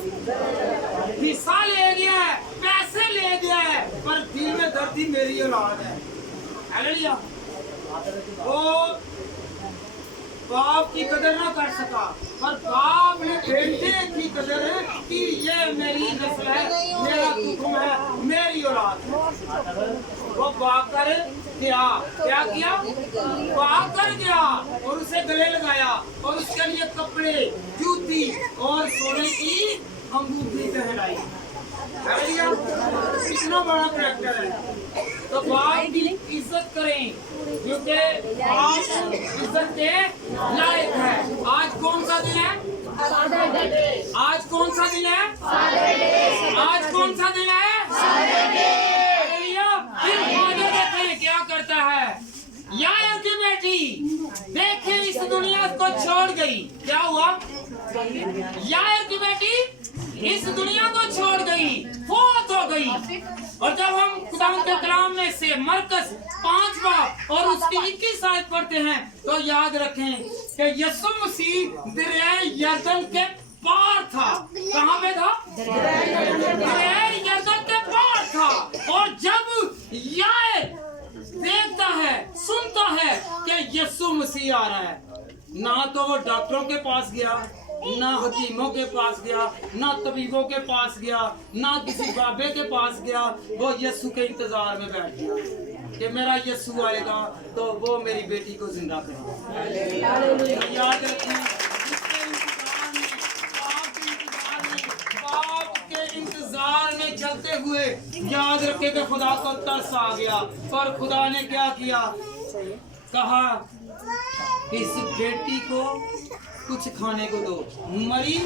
हिस्सा ले गया है, पैसे ले गया है, पर दिल में दर्द मेरी औलाद है। हालेलुया। वो बाप की कदर ना कर सका, पर बाप ने बेटे की कदर है कि ये मेरी नस्ल है, मेरा तुम है, मेरी औलाद है। वो बाकर क्या किया, बाकर गया और उसे गले लगाया और उसके लिए कपड़े, जूती और सोने की अंगूठी पहनाई। कितना बड़ा करैक्टर है। तो बाप की इज्जत करें, क्योंकि बाप इज्जत के लायक है। आज कौन सा दिन है? आज कौन सा दिन है? आज कौन सा दिन है? फिर आगे देखें क्या करता है। यायर की बेटी देखे इस दुनिया को छोड़ गई। क्या हुआ? यायर की बेटी इस दुनिया को छोड़ गई, फौत हो गई। और जब हम खुदावंद के कलाम में से मरकस 5 बाब और उसकी 21 आयत पढ़ते हैं तो याद रखें कि यीशु मसीह दरियाए यरदन के पार था। कहाँ पे था? दरियाए यरदन के पार था। और जब यायर देखता है, सुनता है कि यीशु मसीह आ रहा है, ना तो वो डॉक्टरों के पास गया, ना हकीमों के पास गया, ना तबीबों के पास गया, ना किसी बाबे के पास गया। वो यीशु के इंतजार में बैठ गया कि मेरा यीशु आएगा तो वो मेरी बेटी को जिंदा करेगा। याद रखें, बाप के इंतजार में चलते हुए याद रखें कि खुदा को तरस आ गया। पर खुदा ने क्या किया? कहा इस बेटी को कुछ खाने को दो। मरी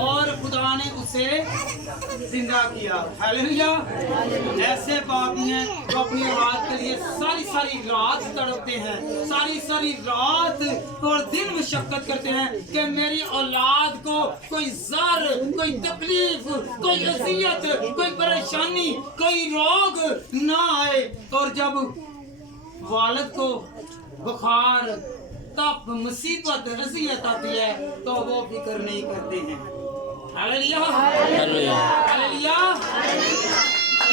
और खुदा ने उसे जिंदा किया। हालेलुया। ऐसे बाप हैं जो अपनी औलाद के लिए सारी सारी रात तड़पते हैं, सारी सारी रात और दिन मशक्कत करते हैं कि मेरी औलाद को कोई ज़र, कोई तकलीफ, कोई अज़ियत, कोई परेशानी, कोई रोग ना आए। और जब वालिद को बुखार, तप, मुसीबत, अज़ियत आती है तो वो फिक्र नहीं करते हैं। हालेलुया। हालेलुया।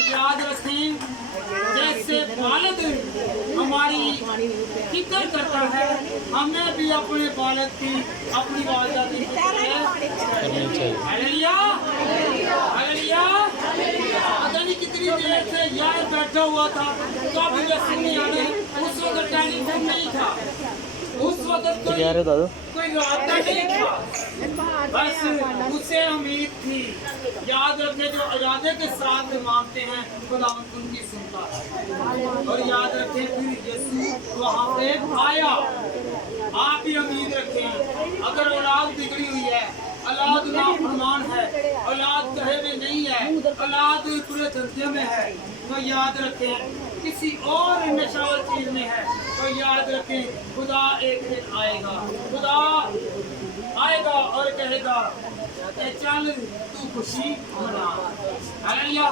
याद रखें, जैसे वालिद हमारी फिक्र करता है, हमें भी अपने वालिद की, अपनी वालिदा की फिक्र। हालेलुया। हालेलुया। पता नहीं कितनी देर से यार बैठा हुआ था तो अभी वैसे नहीं आने। उस वक्त टेलीफोन नहीं था, उस वक्त कोई रास्ता नहीं था, बस उसे उम्मीद थी। याद रखने, जो इरादे के साथ मांगते हैं खुदावंद उनकी सुनता है। और याद रखें, फिर यीशु वहाँ पे आया। आप भी उम्मीद रखें, अगर औलाद बिगड़ी हुई है, औलाद नाफरमान है, औलाद कहे में नहीं है, औलाद पूरे धंधे में है, तो याद रखें किसी और नशावर चीज में है, तो याद रखें खुदा एक दिन आएगा। खुदा आएगा और कहेगा कि चल तू खुशी मना। हालेलुया।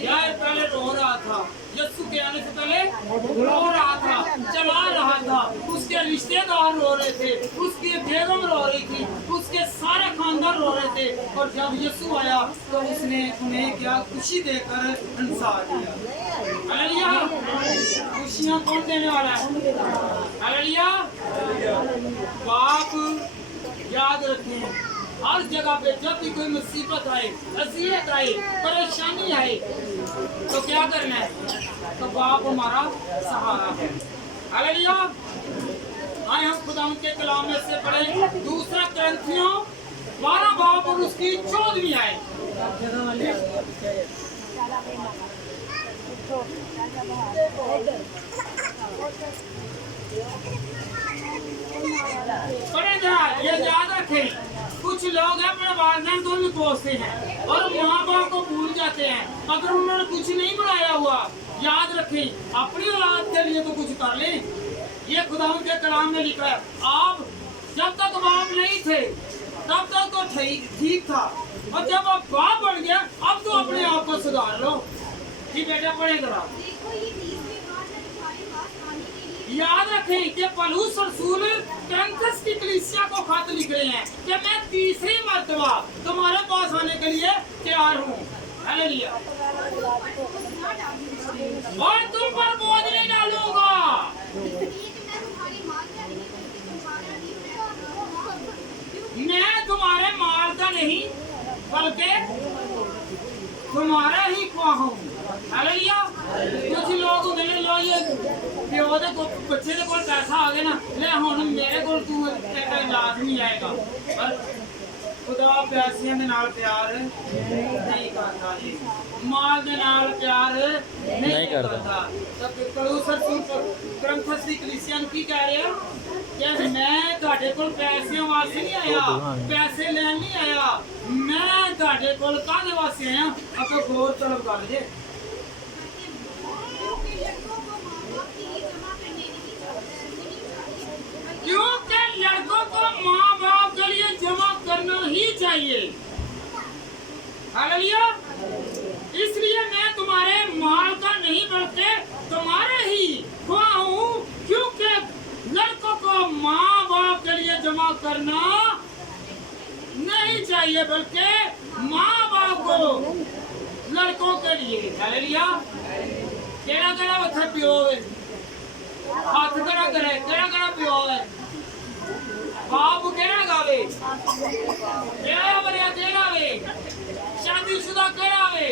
यार पहले रो रहा था, यीशु के आने से पहले रो रहा था, चला रहा था, उसके रिश्तेदार रो रहे थे, उसकी बेगम रो रही थी, उसके सारे खानदान रो रहे थे। और जब यीशु आया तो उसने उन्हें क्या खुशी देकर हंसा दिया। हालेलुया। खुशियाँ कौन देने वाला है? हालेलुया। बाप याद रखें, हर जगह पे जब भी कोई मुसीबत आए, अज़ियत आए, परेशानी आए तो क्या करना है? तो बाप हमारा सहारा है। हालेलुया। आए हम खुदा के कलाम में से पढ़े 2 कुरिन्थियों 12 बाब और उसकी 14वीं आयत। पढ़े जा, ये याद रखें, कुछ कुछ लोग हैं अपने वालिदैन को भी कोसते हैं और माँ बाप को भूल जाते हैं। अगर उन्होंने कुछ नहीं बनाया हुआ, याद रखें अपनी औलाद के लिए तो कुछ कर लें। ये खुदावंद के कलाम में लिखा है, आप जब तक बाप नहीं थे तब तक तो ठीक था, और जब आप बाप बन गया अब तो अपने आप को सुधार लो। जी बेटा पढ़े करा। देखो ये 30वीं बार है तुम्हारे पास आने के लिए। याद रखें कि पौलुस रसूल कुरिन्थस की कलीसिया को खत लिख रहे हैं कि मैं तीसरी मर्तबा तुम्हारे पास आने के लिए तैयार हूँ। हालेलुया। और तुम पर बोझ नहीं डालूंगा। मैं तुम्हारे माल का नहीं बल्कि तुम्हारा ही ख्वाह हूँ। हालेलुया। कुछ लोग होंगे ने लो ये प्यो दे को बच्चे दे कोल पैसा आ गया ना, ले हुण मेरे कोल तू तेरा इलाज नहीं आएगा। पर खुदा पैसिਆਂ ਦੇ ਨਾਲ ਪਿਆਰ ਨਹੀਂ ਕਰਦਾ ਜੀ, ਮਾਲ ਦੇ ਨਾਲ ਪਿਆਰ ਨਹੀਂ ਕਰਦਾ। ਤਾਂ ਪੌਲੁਸ ਰਸੂਲ ਕੁਰਿन्थस ਦੀ ਕਲੀਸਿਆ ਨੂੰ ਕੀ ਕਹਿ ਰਿਹਾ ਕਿ ਮੈਂ ਤੁਹਾਡੇ ਕੋਲ ਪੈਸਿਆਂ ਵਾਸਤੇ ਨਹੀਂ ਆਇਆ, ਪੈਸੇ ਲੈਣ ਨਹੀਂ ਆਇਆ, ਮੈਂ ਤੁਹਾਡੇ ਕੋਲ ਕਾਹਦੇ ਵਾਸਤੇ ਆਇਆ? ਆਪਾਂ ਗੌਰ ਤਲਬ ਕਰ ਜੇ। क्योंकि लड़कों को माँ बाप के लिए जमा करना ही चाहिए। हालेलुया। इसलिए मैं तुम्हारे माल का नहीं बल्कि तुम्हारे ही ख्वाह हूँ, क्योंकि लड़कों को माँ बाप के लिए जमा करना नहीं चाहिए बल्कि माँ बाप को लड़कों के लिए। हालेलुया। केड़ा केड़ा उत्थे प्यो है, हाथ करा करे, केड़ा केड़ा प्यो है, बाप केड़ा गावे, केड़ा बनिया केड़ा वे, शादीशुदा केड़ा वे,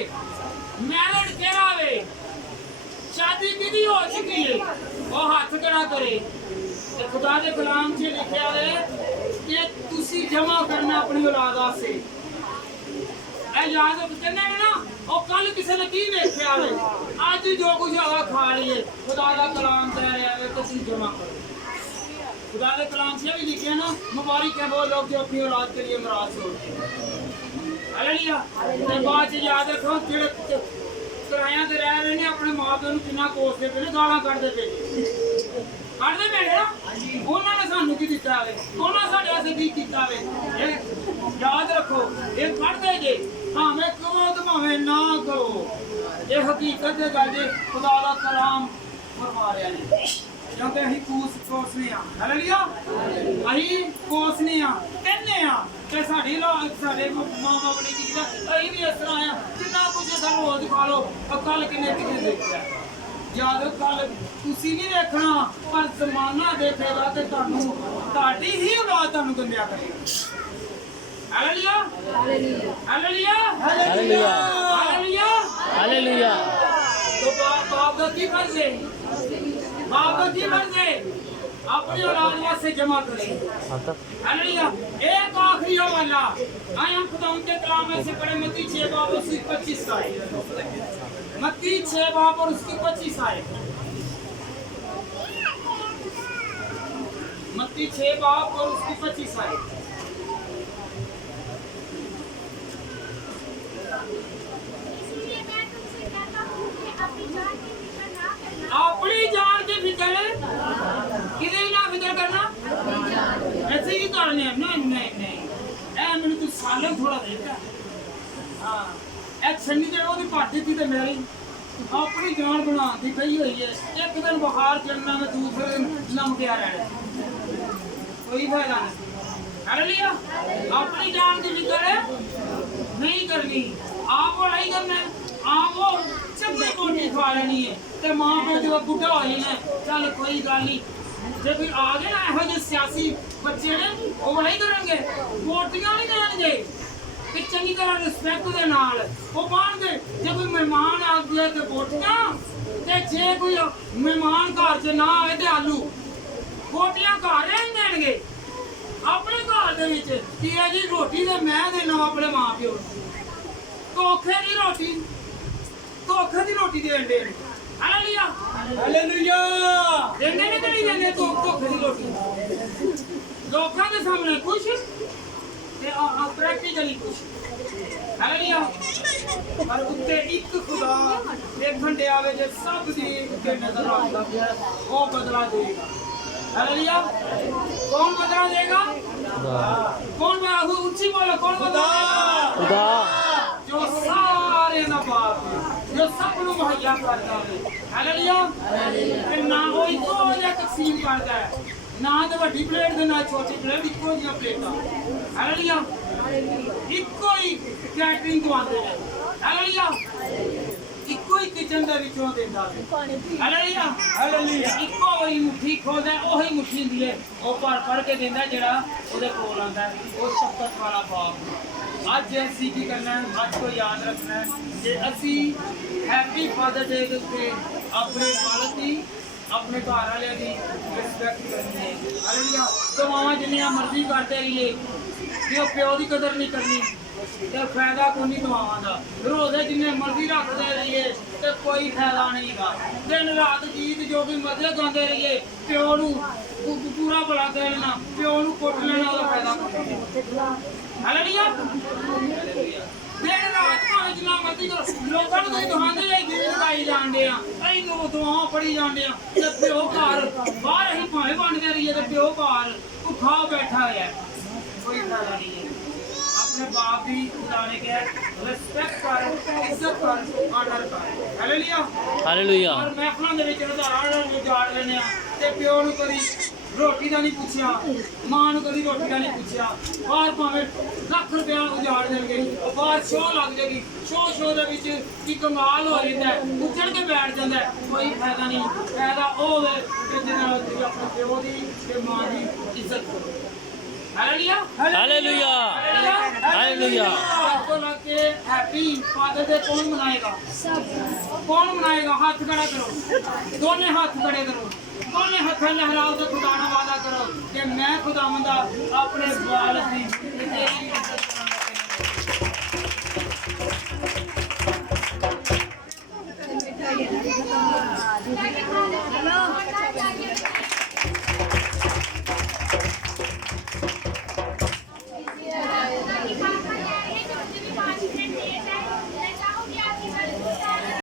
मैरिड केड़ा वे, शादी किदी हो चुकी है, वो हाथ करा करे। ते खुदा दे कलाम च लिखिया है कि तुसी जमा करना अपनी औलाद वास्ते। ए याद करने ना ਉਹ ਕੱਲ ਕਿਸੇ ਨੇ ਕੀ ਵੇਖਿਆ ਵੇ, ਅੱਜ ਜੋ ਕੁਝ ਹੈਗਾ ਖਾ ਲਈਏ। ਖੁਦਾ ਦਾ ਕਲਾਮ ਕਹਿ ਰਿਹਾ ਵੇ ਤੁਸੀਂ ਜਮਾ ਕਰੋ। खुदा के कलाम से भी लिखे ना, मुबारक है वो लोग जो अपनी औलाद के लिए नाराज होते हैं। हालेलुया। ते बाद याद रखो जेड़े किराया ते रह रहे ने अपने मां प्यो ਨੂੰ ਕਿੰਨਾ ਕੋਸਦੇ ਪਏ ਨੇ, ਗਾਲਾਂ ਕੱਢਦੇ ਪਏ ਨਾ। ਉਹਨਾਂ ਨੇ ਸਾਨੂੰ ਕੀ ਦਿੱਤਾ ਵੇ, ਉਹਨਾਂ ਸਾਡੇ ਵਾਸਤੇ ਕੀ ਕੀਤਾ ਵੇ। ਇਹ ਯਾਦ ਰੱਖੋ, ਇਹ ਪੜ੍ਹਦੇ ਜੇ ਭਾਵੇਂ ਕਹੋ ਤੇ ਭਾਵੇਂ ਨਾ ਕਹੋ, ਇਹ ਹਕੀਕਤ ਦੇ ਗੱਲ ਜੇ ਖੁਦਾ ਦਾ ਕਲਾਮ ਫਰਮਾ ਰਿਹਾ ਨੇ। क्योंकि अही कोसने हालेलुया, अही कोसने कहने कि साडी साडे मां बाप ने की अही भी इस तरह आ, जिन्ना कुछ सानू रोज खा लो, कल किन्ने किन्ने देखिया। याद कल तुसी नहीं देखना पर जमाना देखेगा ते तुहानू तुहाडी ही औलाद तुहानू गंदिया करेगी। Hallelujah hallelujah hallelujah hallelujah hallelujah. तो बाप का की फर्ज है, बाप का की फर्ज है अपनी औलाद वास्ते जमा करें। हालेलुया। एक आखिरी हवाला आया खुदा उनके कलाम में से पढ़े, मत्ती 6 बाब उसकी 25 आयत, मत्ती 6 बाब और उसकी 25 आयत, मत्ती 6 बाब और उसकी 25 आयत। इसलिए मैं तुमसे कहता हूँ कि अपनी जान की फिक्र ना करना। अपनी जान की फिक्र किदे ना फिक्र करना, ऐसे ही करने। नहीं नहीं नहीं, ऐ मैंने तू साले थोड़ा देखा। हाँ ऐ छन्नी जे ओदी पाटी थी ते मेरी अपनी जान बनाती पई हुई है। एक दिन बुखार चढ़ना में दूसरे दिन लम गया रहना, कोई फायदा नहीं। हालेलुया। अपनी जान की फिक्र नहीं करनी, आप वो नहीं करना, आप वो चंगी रोटी खा लेनी है ते मां प्यो जो बुढ़ा हो जाना, चल कोई गल नहीं। जे कोई आ गए ना ਇਹੋ ਜਿਹੇ सियासी बच्चे ने, वो नहीं करेंगे, वोटियां नहीं देंगे कि चंगी तरह रिस्पेक्ट दे नाल वो पाणगे। जे कोई मेहमान आ गया ते वोटियां, ते जे कोई मेहमान घर च ना आए ते आलू। वोटियां घर नहीं देंगे अपने घर दे विच कि ਇਹ जी रोटी ते मैं देना अपने मां प्यो ਨੂੰ। धोखे दी रोटी, धोखे दी रोटी देंदे ने। Hallelujah hallelujah. देंदे ने नहीं देंदे धोखे दी रोटी, लोकां दे सामने खुश ते ਨਹੀਂ ਚਲੀ ਕੁਛ ਹਾਲੇਲੂਇਆ ਪਰ ਉੱਤੇ ਇੱਕ ਖੁਦਾ ਦੇਖਣ ਦੇ ਆਵੇ ਜੇ ਸਭ ਦੀ ਉੱਤੇ ਨਜ਼ਰ ਆਉਂਦਾ ਪਿਆ ਉਹ ਬਦਲਾ ਦੇਗਾ ਹਾਲੇਲੂਇਆ ਕੌਣ ਬਦਲਾ ਦੇਗਾ ਕੌਣ ਬਾਹੂ ਉੱਚੀ ਬੋਲੋ ਕੌਣ ਬਦਲਾ ਦੇਗਾ ਖੁਦਾ ਜੋ ਸਾਰੇ ਦਾ ਬਾਪ ਹੈ ਜੋ ਸਭ ਨੂੰ ਮੁਹੱਈਆ ਕਰਦਾ ਹੈ ਹਾਲੇਲੂਇਆ ਤੇ ਨਾ ਉਹ ਇੱਕੋ ਜਿਹਾ ਤਕਸੀਮ ਕਰਦਾ ਹੈ ਨਾ ਤੇ ਵੱਡੀ ਪਲੇਟ ਦੇ ਨਾਲ ਛੋਟੀ ਪਲੇਟ ਇੱਕੋ ਜਿਹਾ ਪਲੇਟਾਂ ਹਾਲੇਲੂਇਆ ਇੱਕੋ ਹੀ ਕੈਟਰਿੰਗ ਦਵਾਉਂਦੇ ਨੇ ਹਾਲੇਲੂਇਆ ਇੱਕੋ ਹੀ ਕਿਚਨ ਦੇ ਵਿੱਚੋਂ ਦਿੰਦਾ ਹੈ ਹਾਲੇਲੂਇਆ ਹਾਲੇਲੂਇਆ ਇੱਕੋ ਵਾਰੀ ਮੁੱਠੀ ਖੋਲਦਾ ਉਹੀ ਮੁੱਠੀ ਹੁੰਦੀ ਹੈ ਉਹ ਭਰ ਕੇ ਦਿੰਦਾ ਜਿਹੜਾ ਉਹਦੇ ਕੋਲ ਆਉਂਦਾ ਉਹ ਸ਼ਫਕਤ ਵਾਲਾ ਬਾਪ ਅੱਜ ਅਸੀਂ ਕੀ ਕਰਨਾ ਹੈ ਅੱਜ को याद रखना है कि ਅਸੀਂ हैप्पी फादर डे ਦੇ ਉੱਤੇ ਆਪਣੇ ਮਾਲਕ ਦੀ ਆਪਣੇ ਘਰ ਵਾਲਿਆਂ ਦੀ ਰਿਸਪੈਕਟ ਕਰਨੀ ਹੈ ਹਾਲੇਲੂਇਆ ਦੁਆਵਾਂ ਜਿੰਨੀਆਂ ਮਰਜ਼ੀ ਕਰਦੇ ਰਹੀਏ ਕਿ ਉਹ ਪਿਓ ਦੀ ਕਦਰ ਨਹੀਂ ਕਰਨੀ ਤੇ ਫਾਇਦਾ ਕੋਈ ਨਹੀਂ ਦੁਆਵਾਂ ਦਾ ਰੋਜ਼ੇ ਜਿੰਨੇ ਮਰਜ਼ੀ ਰੱਖਦੇ ਰਹੀਏ ਤੇ ਕੋਈ ਫਾਇਦਾ ਨਹੀਂਗਾ ਦਿਨ ਰਾਤ ਗੀਤ ਜੋ ਵੀ ਮਰਜ਼ੀ ਗਾਉਂਦੇ ਰਹੀਏ ਪਿਓ ਨੂੰ ਪੂਰਾ ਭਲਾ ਕਰ ਲੈਣਾ ਪਿਓ ਨੂੰ ਕੁੱਟ ਲੈਣਾ ਉਹਦਾ ਫਾਇਦਾ ਕੋਈ ਨਹੀਂ ਹਾਲੇਲੂਇਆ ਦਿਨ ਰਾਤ ਭਾਵੇਂ ਜਿੰਨਾ ਮਰਜ਼ੀ ਕਰੋ ਲੋਕਾਂ ਨੂੰ ਤੁਸੀਂ ਦੁਹਾਂਦੇ ਜਾਈ ਗੀਤ ਗਾਈ ਜਾਂਦੇ ਆ ਅਸੀਂ ਲੋਕ ਦੁਆਵਾਂ ਪੜੀ ਜਾਂਦੇ ਆ ਤੇ ਪਿਓ ਘਰ ਬਾਹਰ ਅਸੀਂ ਭਾਵੇਂ ਬਣਦੇ ਰਹੀਏ ਤੇ ਪਿਓ ਘਰ ਭੁੱਖਾ ਬੈਠਾ ਹੋਇਆ ਕੋਈ ਫਾਇਦਾ ਨਹੀਂ ਹੈ अपने बाप भी खुदा ने क्या रिस्पेक्ट कर इज्जत कर आदर कर हालेलुया ਹਾਲੇਲੂਇਆ और महफिलों ਦੇ ਵਿੱਚ ਉਦਾਹਰਣ ਨੂੰ ਜਾੜ ਲੈਨੇ ਆ ਤੇ ਪਿਓ ਨੂੰ ਕਦੀ ਰੋਟੀ ਦਾ ਨਹੀਂ ਪੁੱਛਿਆ ਮਾਂ ਨੂੰ ਕਦੀ ਰੋਟੀ ਦਾ ਨਹੀਂ ਪੁੱਛਿਆ ਬਾਹਰ ਭਾਵੇਂ ਲੱਖ ਰੁਪਇਆ ਉਜਾੜ ਦੇਣਗੇ ਉਹ ਬਾਹਰ ਸ਼ੋਅ ਲੱਗ ਜਾਏਗੀ ਸ਼ੋਅ ਦੇ ਵਿੱਚ ਕੀ ਕਮਾਲ ਹੋ ਜਾਂਦਾ ਉੱਜੜ ਕੇ ਬੈਠ ਜਾਂਦਾ ਕੋਈ ਫਾਇਦਾ ਨਹੀਂ ਫਾਇਦਾ ਉਹ ਹੋਵੇ ਕਿ ਜਿਹਦੇ ਨਾਲ ਤੁਸੀਂ ਆਪਣੇ ਪਿਓ ਦੀ ਤੇ ਮਾਂ ਦੀ ਇੱਜ਼ਤ ਕਰੋ हालेलुया हालेलुया हालेलुया आपको लगे हैप्पी फादर डे कौन मनाएगा सब कौन मनाएगा हाथ खड़ा करो दोनों हाथ खड़े करो दोनों हाथ लहराओ तो खुदा ना वादा करो कि मैं खुदावंदा अपने बाल की तेरी